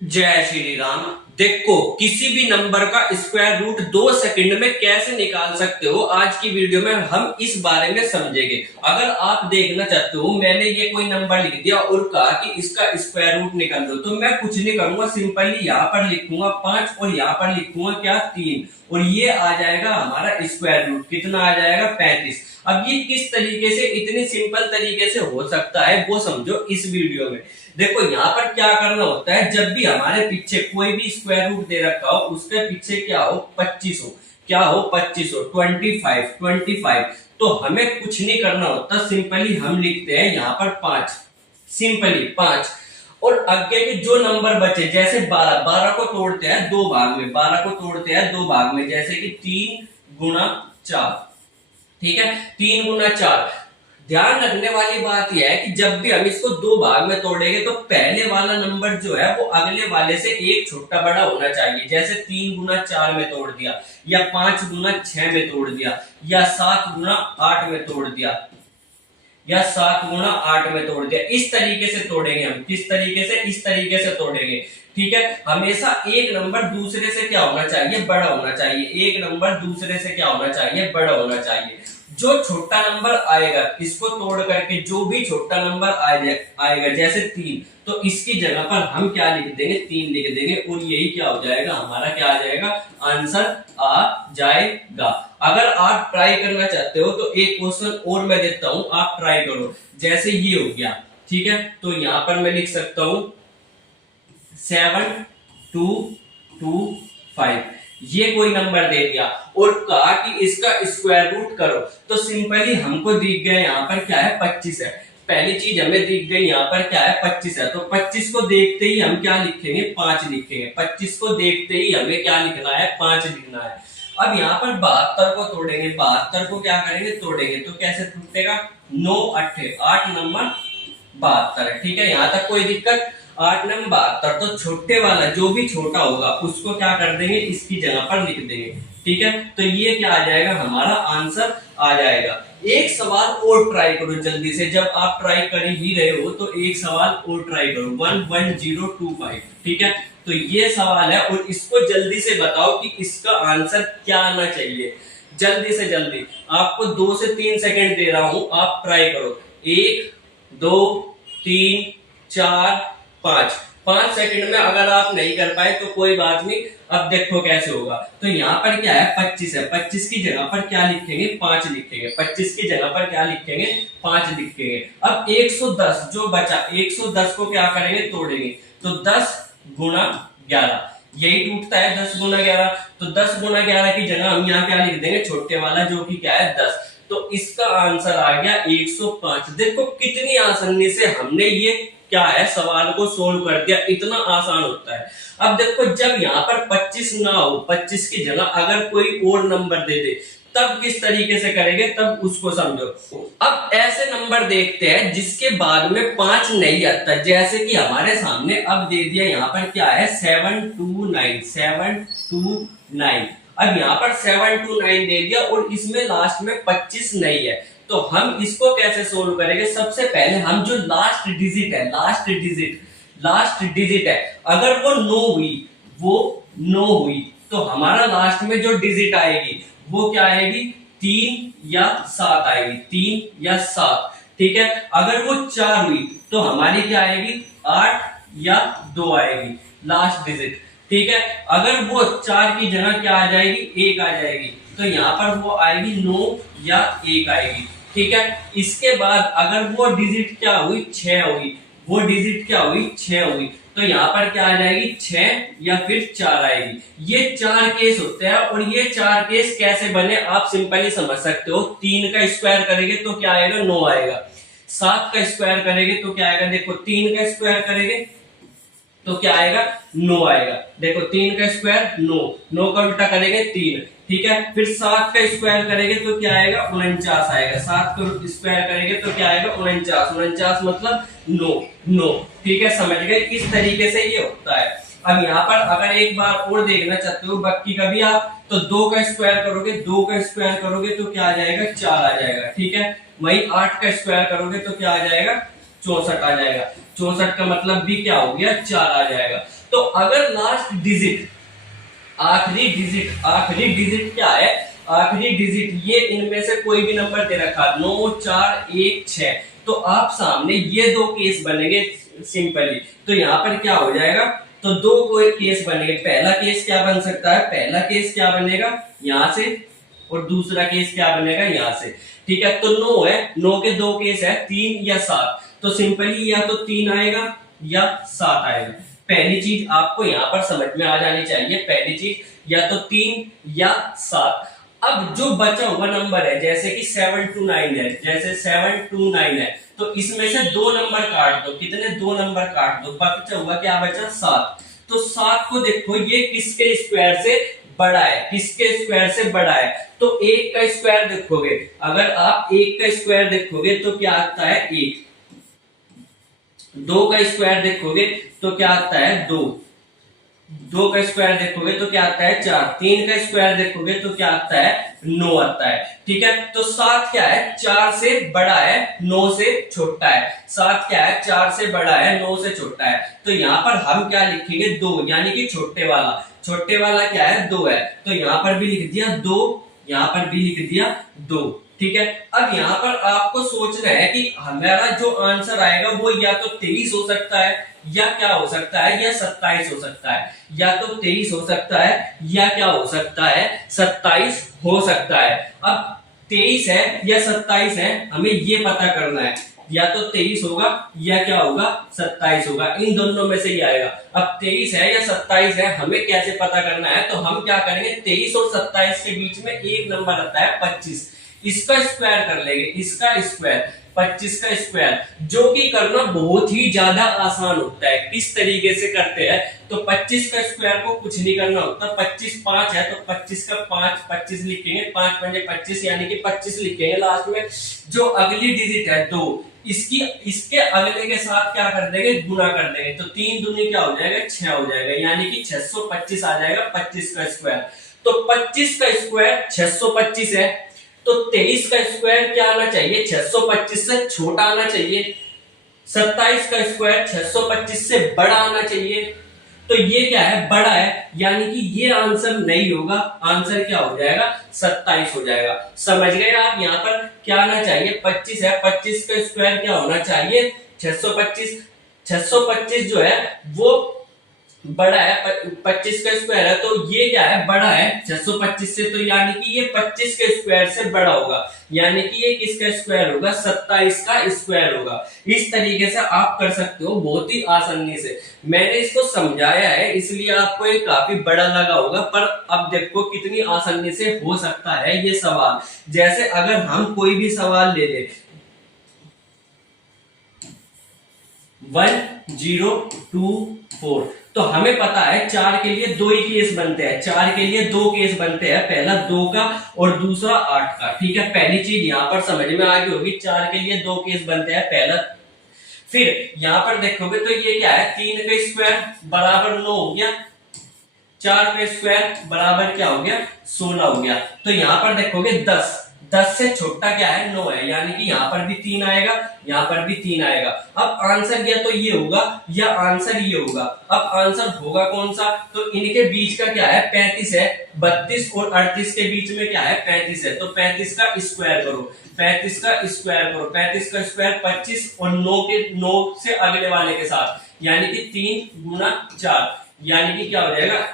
जय श्री राम। देखो, किसी भी नंबर का स्क्वायर रूट 2 सेकंड में कैसे निकाल सकते हो, आज की वीडियो में हम इस बारे में समझेंगे। अगर आप देखना चाहते हो, मैंने ये कोई नंबर लिख दिया और कहा कि इसका स्क्वायर रूट निकाल दो, तो मैं कुछ नहीं करूंगा, सिंपली यहाँ पर लिखूंगा 5 और यहाँ पर लिखूंगा क्या 3, और ये आ जाएगा हमारा स्क्वायर रूट। कितना आ जाएगा? 35। अब ये किस तरीके से, इतनी सिंपल तरीके से हो सकता है वो समझो इस वीडियो में। देखो, यहाँ पर क्या करना होता है, जब भी हमारे पीछे कोई भी स्क्वायर रूट दे रखा हो, उसके पीछे क्या हो? 25 हो। क्या हो? 25 हो। 25, तो हमें कुछ नहीं करना होता, सिंपली हम लिखते हैं यहाँ पर 5, सिंपली 5। और आगे के जो नंबर बचे, जैसे 12 को तोड़ते हैं दो भाग में, 12 को तोड़ते हैं दो भाग में, जैसे कि 3 गुना 4। ठीक है, 3 गुना 4। ध्यान रखने वाली बात यह है कि जब भी हम इसको दो भाग में तोड़ेंगे तो पहले वाला नंबर जो है वो अगले वाले से एक छोटा बड़ा होना चाहिए। जैसे 3 गुना 4 में तोड़ दिया, या 5 गुना 6 में तोड़ दिया, या 7 गुना 8 में तोड़ दिया, या 7 गुना 8 में तोड़ दिया। इस तरीके से तोड़ेंगे हम। किस तरीके से? इस तरीके से तोड़ेंगे। ठीक है, हमेशा एक नंबर दूसरे से क्या होना चाहिए? बड़ा होना चाहिए। एक नंबर दूसरे से क्या होना चाहिए? बड़ा होना चाहिए। जो छोटा नंबर आएगा, इसको तोड़ करके जो भी छोटा नंबर आएगा, जैसे 3, तो इसकी जगह पर हम क्या लिख देंगे? 3 लिख देंगे, और यही क्या हो जाएगा? हमारा क्या आ जाएगा? आंसर आ जाएगा। अगर आप ट्राई करना चाहते हो तो एक क्वेश्चन और मैं देता हूं, आप ट्राई करो। जैसे ये हो गया, ठीक है, तो यहां पर मैं लिख सकता हूं 7 2 2 5। ये कोई नंबर दे दिया और कहा कि इसका स्क्वायर रूट करो, तो सिंपली हमको दिख गया यहाँ पर क्या है? 25 है। पहली चीज हमें दिख गई यहाँ पर क्या है? 25 है। तो 25 को देखते ही हम क्या लिखेंगे? 5 लिखेंगे। 25 को देखते ही हमें क्या लिखना है? 5 लिखना है। अब यहाँ पर 72 को तोड़ेंगे। 72 को क्या करेंगे? तोड़ेंगे। तो कैसे टूटेगा? 9 8 8 नंबर 72 है। ठीक है, यहाँ तक कोई दिक्कत? 8 नंबर 72, तो छोटे वाला जो भी छोटा होगा उसको क्या कर देंगे? इसकी जगह पर लिख देंगे। ठीक है, तो ये क्या आ जाएगा? हमारा आंसर आ जाएगा। एक सवाल और ट्राई करो जल्दी से, जब आप ट्राई कर ही रहे हो तो एक सवाल और ट्राई करो। 11025। ठीक है, तो ये सवाल है और इसको जल्दी से बताओ कि इसका आंसर क्या आना चाहिए। जल्दी से जल्दी, आपको 2 से 3 सेकंड दे रहा हूं, आप ट्राई करो। 1 2 3 4 5। 5 सेकंड में अगर आप नहीं कर पाए तो कोई बात नहीं। अब देखो कैसे होगा। तो यहाँ पर क्या है? 25 है। 25 की जगह पर क्या लिखेंगे? 5 लिखेंगे। 25 की जगह पर क्या लिखेंगे? 5 लिखेंगे। अब 110 जो बचा, 110 को क्या करेंगे? तोड़ेंगे। तो 10 गुना 11, यही टूटता है 10 गुना 11। तो 10 गुना 11 की जगह हम यहाँ क्या लिख देंगे? छोटे वाला जो कि क्या है? 10। तो इसका आंसर आ गया 105। देखो कितनी आसानी से हमने ये क्या है सवाल को सोल्व कर दिया। इतना आसान होता है। अब देखो, जब यहाँ पर 25 ना हो, 25 की जगह अगर कोई और नंबर दे दे, तब किस तरीके से करेंगे, तब उसको समझो। अब ऐसे नंबर देखते हैं जिसके बाद में 5 नहीं आता, जैसे कि हमारे सामने अब दे दिया यहाँ पर क्या है? 729 729। अब यहाँ पर 729 दे दिया और इसमें लास्ट में 25 नहीं है, तो हम इसको कैसे सोल्व करेंगे? सबसे पहले हम जो लास्ट डिजिट है, लास्ट डिजिट है, अगर वो 9 हुई, तो हमारा लास्ट में जो डिजिट आएगी वो क्या आएगी? 3 या 7 आएगी। 3 या 7। ठीक है, अगर वो 4 हुई तो हमारी क्या आएगी? 8 या 2 आएगी लास्ट डिजिट। ठीक है, अगर वो 4 की जगह क्या आ जाएगी? 1 आ जाएगी, तो यहाँ पर वो आएगी 9 या 1 आएगी। ठीक है, इसके बाद अगर वो डिजिट क्या हुई? 6 हुई। वो डिजिट क्या हुई? 6 हुई, तो यहाँ पर क्या आ जाएगी? 6 या फिर 4 आएगी। ये 4 केस होते हैं, और ये 4 केस कैसे बने आप सिंपली समझ सकते हो। 3 का स्क्वायर करेंगे तो क्या आएगा? 9 आएगा। 7 का स्क्वायर करेंगे तो क्या आएगा? देखो, 3 का स्क्वायर करेंगे तो क्या आएगा? 9 आएगा। देखो, 3 का स्क्वायर 9, 9 का उल्टा करेंगे 3। ठीक है, फिर 7 का स्क्वायर करेंगे तो क्या आएगा? 49 आएगा। 7 का स्क्वायर करेंगे तो क्या आएगा? 49। 49 मतलब 9। ठीक है, समझ गए? इस तरीके से ये होता है। अब यहाँ पर अगर एक बार और देखना चाहते हो बाकी का भी आप, तो 2 का स्क्वायर करोगे, 2 का स्क्वायर करोगे तो क्या आ जाएगा? 4 आ जाएगा। ठीक है, वही 8 का स्क्वायर करोगे तो क्या आ जाएगा? 64 आ जाएगा। 64 का मतलब भी क्या हो गया? 4 आ जाएगा। तो अगर लास्ट डिजिट, आखिरी डिजिट क्या है, आखिरी डिजिट ये इनमें से कोई भी नंबर दे रखा 9, 4, 1, 6, तो आप सामने ये दो केस बनेंगे सिंपली। तो यहाँ पर क्या हो जाएगा, तो दो कोई केस बनेंगे। पहला केस क्या बन सकता है, पहला केस क्या बनेगा यहाँ से, और दूसरा केस क्या बनेगा यहाँ से। ठीक है, तो 9 है, 9 के दो केस है, 3 या 7। तो सिंपली या तो 3 आएगा या 7 आएगा। पहली चीज आपको यहाँ पर समझ में आ जानी चाहिए, पहली चीज या तो 3 या 7। अब जो बचा हुआ नंबर है जैसे कि 7 to 9 है, जैसे 7 to 9 है, तो इसमें से दो नंबर काट दो। कितने, दो नंबर काट दो, बचा हुआ क्या बचा 7। तो 7 को देखो ये किसके स्क्वायर से बड़ा है, किसके स्क्वायर से बड़ा है। तो 1 का स्क्वायर देखोगे, अगर आप 1 का स्क्वायर देखोगे तो क्या आता है 1। 2 का स्क्वायर देखोगे तो क्या आता है 2। 2 का स्क्वायर देखोगे तो क्या आता है 4। 3 का स्क्वायर देखोगे तो क्या आता है 9 आता है। ठीक है, तो 7 क्या है, 4 से बड़ा है, 9 से छोटा है। 7 क्या है, 4 से बड़ा है, 9 से छोटा है। तो यहाँ पर हम क्या लिखेंगे 2, यानी कि छोटे वाला क्या है 2 है। तो यहाँ पर भी लिख दिया 2, यहाँ पर भी लिख दिया 2। ठीक है, अब यहाँ पर आपको सोचना है कि हमारा जो आंसर आएगा वो या तो 23 हो सकता है, या क्या हो सकता है, या 27 हो सकता है। या तो 23 हो सकता है, या क्या हो सकता है 27 हो सकता है। अब 23 है या 27 है, हमें ये पता करना है, या तो 23 होगा या क्या होगा 27 होगा, इन दोनों में से ही आएगा। अब 23 है या 27 है, हमें कैसे पता करना है, तो हम क्या करेंगे 23 और 27 के बीच में एक नंबर आता है 25, इसका स्क्वायर कर लेंगे, इसका स्क्वायर 25 का स्क्वायर, जो कि करना बहुत ही ज्यादा आसान होता है। किस तरीके से करते हैं, तो 25 का स्क्वायर को कुछ नहीं करना होता। 25 5 है तो 25 का 5 25 लिखेंगे, 5 पंजे 25 यानी कि 25 लिखेंगे। लास्ट में जो अगली डिजिट है 2, इसके अगले के साथ क्या कर देंगे, गुना कर देंगे। तो 3 दूनी क्या हो जाएगा 6 हो जाएगा, यानी कि 625 आ जाएगा 25 का स्क्वायर। तो 25 का स्क्वायर 625 है, तो 23 का स्क्वायर क्या आना चाहिए, 625 से छोटा आना चाहिए। 27 का स्क्वायर 625 से बड़ा आना चाहिए। तो ये क्या है, बड़ा है, यानी कि ये आंसर नहीं होगा, आंसर क्या हो जाएगा 27 हो जाएगा। समझ गए आप, यहाँ पर क्या आना चाहिए 25 है, 25 का स्क्वायर क्या होना चाहिए 625। 625 जो है वो बड़ा है, 25 का स्क्वायर है, तो ये क्या है बड़ा है 625 से, तो यानी कि ये 25 के स्क्वायर से बड़ा होगा, यानी कि ये किसका स्क्वायर होगा 27 का स्क्वायर होगा। इस तरीके से आप कर सकते हो बहुत ही आसानी से। मैंने इसको समझाया है इसलिए आपको ये काफी बड़ा लगा होगा, पर अब देखो कितनी आसानी से हो सकता है ये सवाल। जैसे अगर हम कोई भी सवाल ले ले 1 0 2 4, तो हमें पता है 4 के लिए 2 ही केस बनते हैं, 4 के लिए 2 केस बनते हैं, पहला 2 का और दूसरा 8 का। ठीक है, पहली चीज यहां पर समझ में आ गई होगी, 4 के लिए 2 केस बनते हैं पहला। फिर यहां पर देखोगे तो ये क्या है 3 का स्क्वायर बराबर 9 हो गया, 4 का स्क्वायर बराबर क्या हो गया 16 हो गया। तो यहां पर देखोगे 10 से छोटा क्या है 9 है, यानी कि यहाँ पर भी 3 आएगा, यहाँ पर भी 3 आएगा। अब आंसर या तो ये होगा या आंसर ये होगा। अब आंसर होगा कौन सा, तो इनके बीच का क्या है 35 है, 32 और 38 के बीच में क्या है 35 है, तो 35 का स्क्वायर करो, 35 का स्क्वायर करो, 35 का स्क्वायर 25 और 9 से अगले वाले के साथ, यानी कि 3 गुना 4, यानी कि क्या हो जाएगा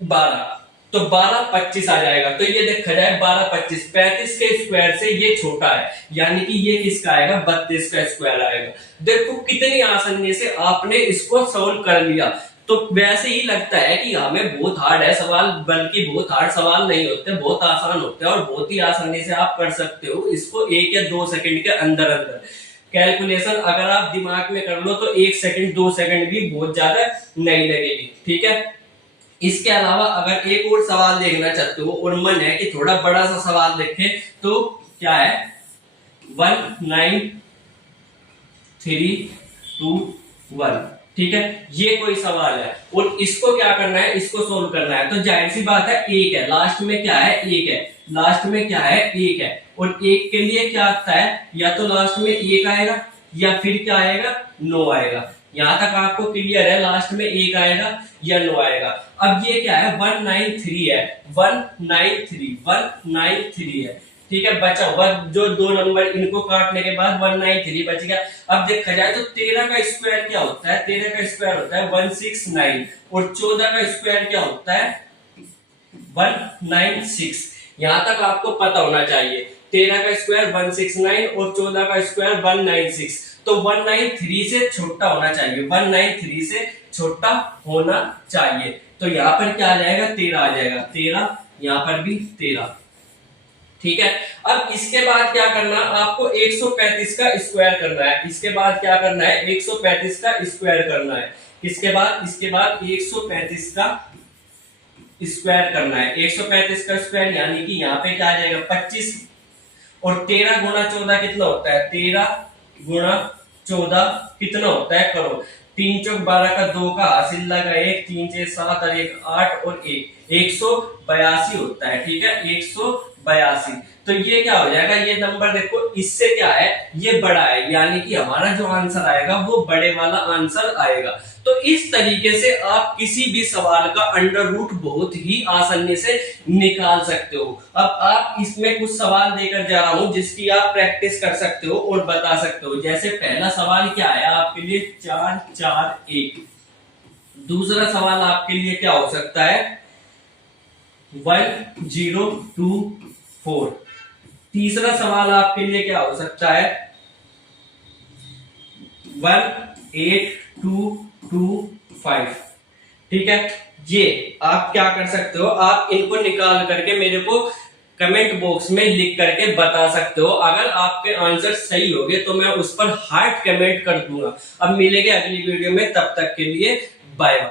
12। तो 12 25 आ जाएगा। तो ये देखा जाए 12 25, 35 के स्क्वायर से ये छोटा है, यानी कि ये किसका आएगा 32 का स्क्वायर आएगा। देखो कितनी आसानी से आपने इसको सॉल्व कर लिया। तो वैसे ही लगता है कि हमें बहुत हार्ड है सवाल, बल्कि बहुत हार्ड सवाल नहीं होते, बहुत आसान होते हैं और बहुत ही आसानी से आप कर सकते हो इसको 1 या 2 सेकंड के अंदर अंदर। कैलकुलेशन अगर आप दिमाग में कर लो तो 1 सेकंड 2 सेकंड भी बहुत ज्यादा नहीं लगेगी। ठीक है, इसके अलावा अगर एक और सवाल देखना चाहते हो और मन है कि थोड़ा बड़ा सा सवाल देखें, तो क्या है 1 9 3 2 1। ठीक है, ये कोई सवाल है और इसको क्या करना है, इसको सोल्व करना है। तो जाहिर सी बात है 1 है, लास्ट में क्या है 1 है, लास्ट में क्या है 1 है, और 1 के लिए क्या आता है, या तो लास्ट में 1 आएगा या फिर क्या आएगा 9 आएगा, यहाँ तक आपको क्लियर है, लास्ट में 1 आएगा या 9 आएगा। अब ये क्या है, 193 है, 193 है, ठीक है। बचा हुआ जो 2 नंबर, इनको काटने के बाद 193 बच गया। अब देखा जाए तो 13 का स्क्वायर क्या होता है, 13 का स्क्वायर होता है 169, और 14 का स्क्वायर क्या होता है 196। यहां तक आपको पता होना चाहिए, 13 का स्क्वायर 169 और 14 का स्क्वायर 196। तो 193 से छोटा होना चाहिए, 193 से छोटा होना चाहिए। तो यहाँ पर क्या आ जाएगा, 13 आ जाएगा, 13, यहाँ पर भी 13, ठीक है। अब इसके बाद क्या करना, आपको 135 का स्क्वायर करना है। इसके बाद क्या करना है, 135 का स्क्वायर करना है। इसके बाद 135 का स्क्वायर करना है। 135 का स्क्वायर यानी कि यहाँ पे क्या आ जाएगा 25, और 13 गुणा 14 कितना होता है, 13 गुणा 14 कितना होता है, करो 3 चौक 12 का 2 का हासिल लगा 1, 3 6 7 और 1 8 और 1 182 होता है, ठीक है, 182। तो ये क्या हो जाएगा, ये नंबर देखो इससे क्या है, ये बड़ा है, यानी कि हमारा जो आंसर आएगा वो बड़े वाला आंसर आएगा। तो इस तरीके से आप किसी भी सवाल का अंडर रूट बहुत ही आसानी से निकाल सकते हो। अब आप इसमें कुछ सवाल देकर जा रहा हूं जिसकी आप प्रैक्टिस कर सकते हो और बता सकते हो। जैसे पहला सवाल क्या है आपके लिए, 4 4 1। दूसरा सवाल आपके लिए क्या हो सकता है, 1 0 2 4। तीसरा सवाल आपके लिए क्या हो सकता है, 1 8 2 2 5, ठीक है। ये आप क्या कर सकते हो, आप इनको निकाल करके मेरे को कमेंट बॉक्स में लिख करके बता सकते हो। अगर आपके आंसर सही होंगे तो मैं उस पर हार्ट कमेंट कर दूंगा। अब मिलेंगे अगली वीडियो में, तब तक के लिए बाय बाय।